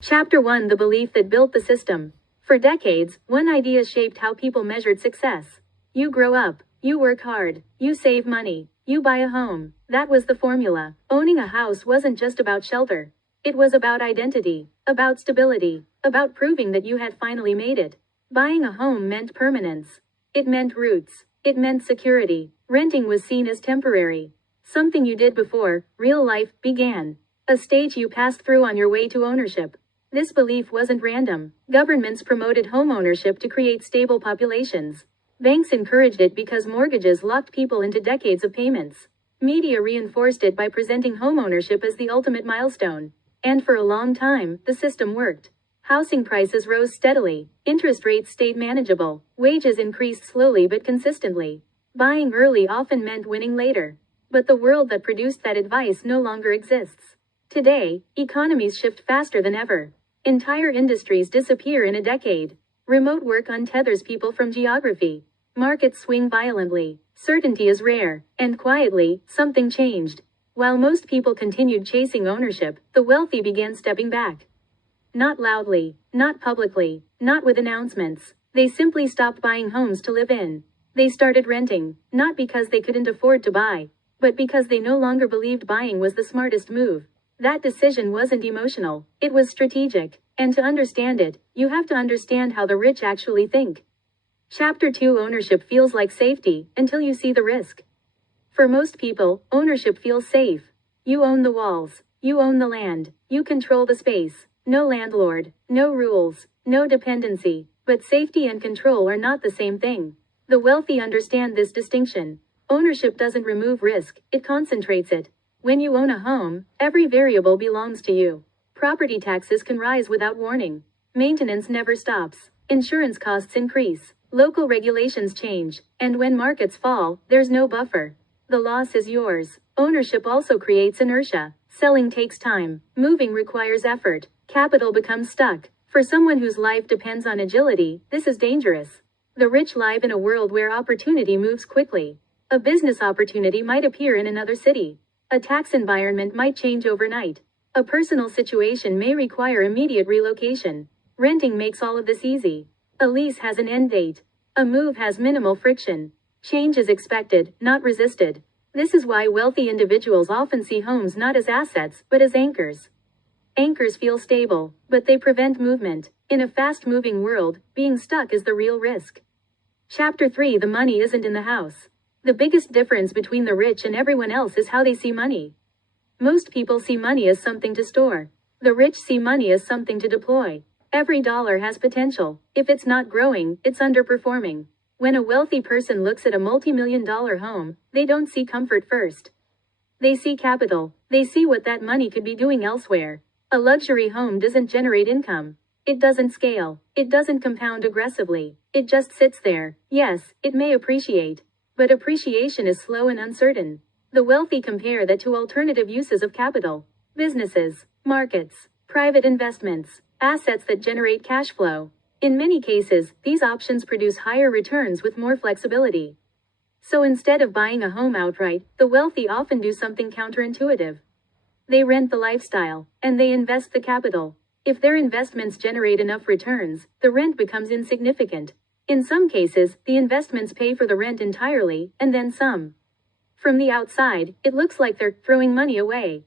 Chapter 1: The belief that built the system. For decades, one idea shaped how people measured success. You grow up, you work hard, you save money, you buy a home. That was the formula. Owning a house wasn't just about shelter. It was about identity, about stability, about proving that you had finally made it. Buying a home meant permanence. It meant roots. It meant security. Renting was seen as temporary. Something you did before real life began. A stage you passed through on your way to ownership. This belief wasn't random. Governments promoted homeownership to create stable populations. Banks encouraged it because mortgages locked people into decades of payments. Media reinforced it by presenting homeownership as the ultimate milestone. And for a long time, the system worked. Housing prices rose steadily, interest rates stayed manageable, wages increased slowly but consistently. Buying early often meant winning later. But the world that produced that advice no longer exists. Today, economies shift faster than ever. Entire industries disappear in a decade. Remote work untethers people from geography. Markets swing violently. Certainty is rare. And quietly, something changed. While most people continued chasing ownership, the wealthy began stepping back. Not loudly, not publicly, not with announcements. They simply stopped buying homes to live in. They started renting, not because they couldn't afford to buy, but because they no longer believed buying was the smartest move. That decision wasn't emotional, it was strategic, and to understand it, you have to understand how the rich actually think. Chapter 2: Ownership feels like safety, until you see the risk. For most people, ownership feels safe. You own the walls, you own the land, you control the space. No landlord, no rules, no dependency, but safety and control are not the same thing. The wealthy understand this distinction. Ownership doesn't remove risk, it concentrates it. When you own a home, every variable belongs to you. Property taxes can rise without warning. Maintenance never stops. Insurance costs increase. Local regulations change. And when markets fall, there's no buffer. The loss is yours. Ownership also creates inertia. Selling takes time. Moving requires effort. Capital becomes stuck. For someone whose life depends on agility, this is dangerous. The rich live in a world where opportunity moves quickly. A business opportunity might appear in another city. A tax environment might change overnight. A personal situation may require immediate relocation. Renting makes all of this easy. A lease has an end date. A move has minimal friction. Change is expected, not resisted. This is why wealthy individuals often see homes not as assets, but as anchors. Anchors feel stable, but they prevent movement. In a fast-moving world, being stuck is the real risk. Chapter 3: The money isn't in the house. The biggest difference between the rich and everyone else is how they see money. Most people see money as something to store. The rich see money as something to deploy. Every dollar has potential. If it's not growing, it's underperforming. When a wealthy person looks at a multi-million-dollar home, they don't see comfort first. They see capital. They see what that money could be doing elsewhere. A luxury home doesn't generate income. It doesn't scale. It doesn't compound aggressively. It just sits there. Yes, it may appreciate. But appreciation is slow and uncertain. The wealthy compare that to alternative uses of capital. Businesses, markets, private investments, assets that generate cash flow. In many cases, these options produce higher returns with more flexibility. So instead of buying a home outright, the wealthy often do something counterintuitive. They rent the lifestyle, and they invest the capital. If their investments generate enough returns, the rent becomes insignificant. In some cases, the investments pay for the rent entirely, and then some. From the outside, it looks like they're throwing money away.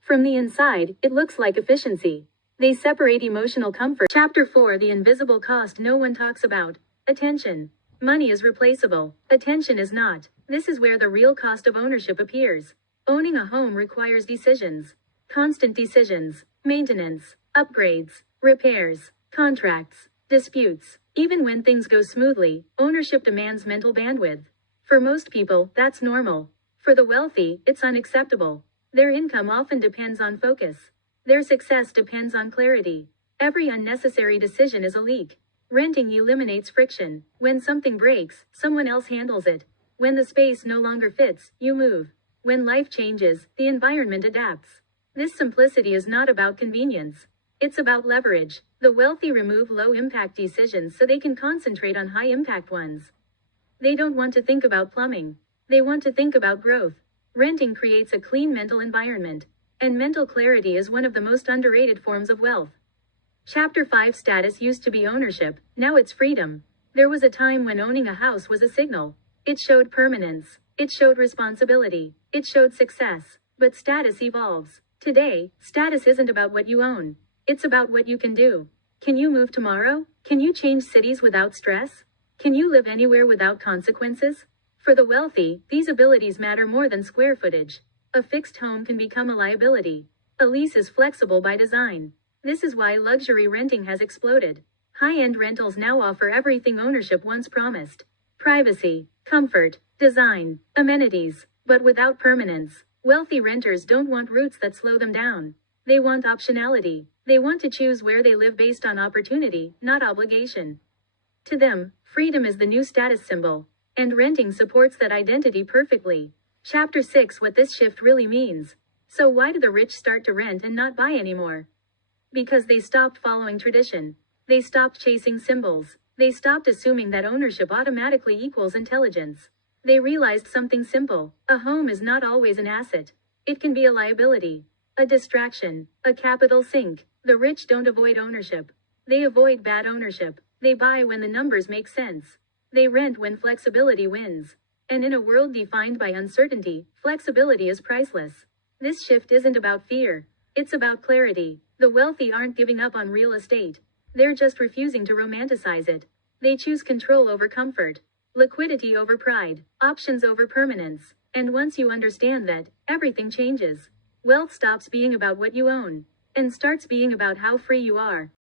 From the inside, it looks like efficiency. They separate emotional comfort. Chapter 4: The invisible cost no one talks about. Attention. Money is replaceable. Attention is not. This is where the real cost of ownership appears. Owning a home requires decisions. Constant decisions. Maintenance. Upgrades. Repairs. Contracts. Disputes. Even when things go smoothly, ownership demands mental bandwidth. For most people, that's normal. For the wealthy, it's unacceptable. Their income often depends on focus. Their success depends on clarity. Every unnecessary decision is a leak. Renting eliminates friction. When something breaks, someone else handles it. When the space no longer fits, you move. When life changes, the environment adapts. This simplicity is not about convenience. It's about leverage. The wealthy remove low-impact decisions so they can concentrate on high-impact ones. They don't want to think about plumbing. They want to think about growth. Renting creates a clean mental environment. And mental clarity is one of the most underrated forms of wealth. Chapter 5 Status used to be ownership, now it's freedom. There was a time when owning a house was a signal. It showed permanence. It showed responsibility. It showed success. But status evolves. Today, status isn't about what you own. It's about what you can do. Can you move tomorrow? Can you change cities without stress? Can you live anywhere without consequences? For the wealthy, these abilities matter more than square footage. A fixed home can become a liability. A lease is flexible by design. This is why luxury renting has exploded. High-end rentals now offer everything ownership once promised. Privacy, comfort, design, amenities, but without permanence. Wealthy renters don't want roots that slow them down. They want optionality. They want to choose where they live based on opportunity, not obligation. To them, freedom is the new status symbol, and renting supports that identity perfectly. Chapter 6 What this shift really means. So why do the rich start to rent and not buy anymore? Because they stopped following tradition. They stopped chasing symbols. They stopped assuming that ownership automatically equals intelligence. They realized something simple. A home is not always an asset. It can be a liability, a distraction, a capital sink. The rich don't avoid ownership. They avoid bad ownership. They buy when the numbers make sense. They rent when flexibility wins. And in a world defined by uncertainty, flexibility is priceless. This shift isn't about fear. It's about clarity. The wealthy aren't giving up on real estate. They're just refusing to romanticize it. They choose control over comfort, liquidity over pride, options over permanence. And once you understand that, everything changes. Wealth stops being about what you own and starts being about how free you are.